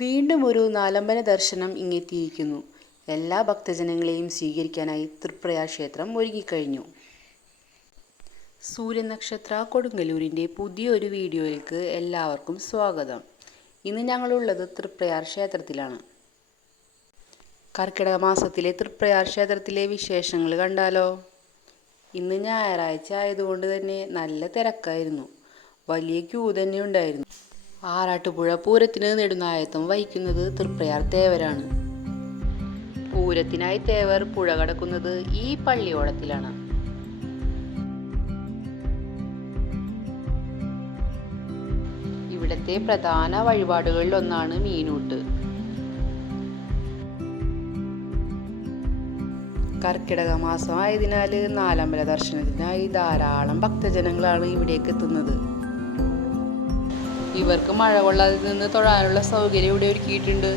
വീണ്ടും ഒരു നാലമ്പല ദർശനം ഇങ്ങെത്തിയിരിക്കുന്നു. എല്ലാ ഭക്തജനങ്ങളെയും സ്വീകരിക്കാനായി തൃപ്രയാർ ക്ഷേത്രം ഒരുങ്ങിക്കഴിഞ്ഞു. സൂര്യനക്ഷത്ര കൊടുങ്ങല്ലൂരിൻ്റെ പുതിയൊരു വീഡിയോയിലേക്ക് എല്ലാവർക്കും സ്വാഗതം. ഇന്ന് ഞങ്ങളുള്ളത് തൃപ്രയാർ ക്ഷേത്രത്തിലാണ്. കർക്കിടക മാസത്തിലെ തൃപ്രയാർ ക്ഷേത്രത്തിലെ വിശേഷങ്ങൾ കണ്ടാലോ? ഇന്ന് ഞായറാഴ്ച ആയതുകൊണ്ട് തന്നെ നല്ല തിരക്കായിരുന്നു. വലിയ ക്യൂ തന്നെ ഉണ്ടായിരുന്നു. ആറാട്ടുപുഴ പൂരത്തിന് നെടുനായത്വം വഹിക്കുന്നത് തൃപ്രയാർ തേവരാണ്. പൂരത്തിനായി തേവർ പുഴ കടക്കുന്നത് ഈ പള്ളിയോളത്തിലാണ്. ഇവിടത്തെ പ്രധാന വഴിപാടുകളിൽ ഒന്നാണ് മീനൂട്ട്. കർക്കിടക മാസം ആയതിനാൽ നാലമ്പല ദർശനത്തിനായി ധാരാളം ഭക്തജനങ്ങളാണ് ഇവിടേക്ക് എത്തുന്നത്. ഇവർക്ക് മഴ കൊള്ളാതെ നിന്ന് തൊഴാനുള്ള സൗകര്യം ഇവിടെ ഒരുക്കിയിട്ടുണ്ട്.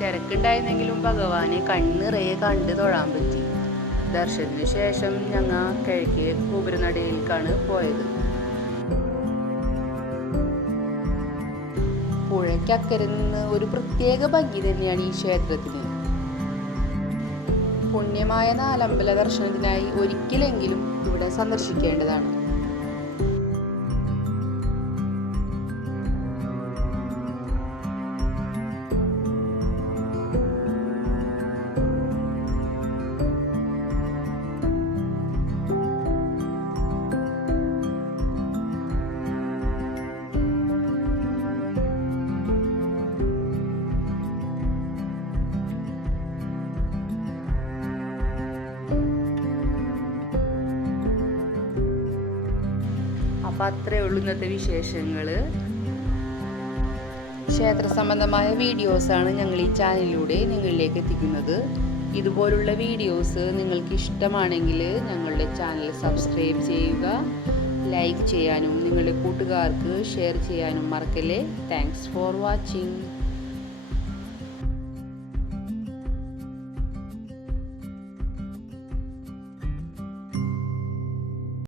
തിരക്കുണ്ടായിരുന്നെങ്കിലും ഭഗവാനെ കണ്ണിറയെ കണ്ട് തൊഴാൻ പറ്റി. ദർശനത്തിന് ശേഷം ഞങ്ങൾ കിഴക്കേ ഗോപുരനടയിലേക്കാണ് പോയത്. പുഴയ്ക്കക്കരെ നിന്ന് ഒരു പ്രത്യേക ഭംഗി തന്നെയാണ് ഈ ക്ഷേത്രത്തിന്. പുണ്യമായ നാലമ്പല ദർശനത്തിനായി ഒരിക്കലെങ്കിലും ഇവിടെ സന്ദർശിക്കേണ്ടതാണ്. അപ്പം അത്രയേ ഉള്ളൂ ഇന്നത്തെ വിശേഷങ്ങൾ. ക്ഷേത്ര സംബന്ധമായ വീഡിയോസാണ് ഞങ്ങൾ ഈ ചാനലിലൂടെ നിങ്ങളിലേക്ക് എത്തിക്കുന്നത്. ഇതുപോലുള്ള വീഡിയോസ് നിങ്ങൾക്ക് ഇഷ്ടമാണെങ്കിൽ ഞങ്ങളുടെ ചാനൽ സബ്സ്ക്രൈബ് ചെയ്യുക, ലൈക്ക് ചെയ്യാനും നിങ്ങളുടെ കൂട്ടുകാർക്ക് ഷെയർ ചെയ്യാനും മറക്കല്ലേ. Thanks for watching.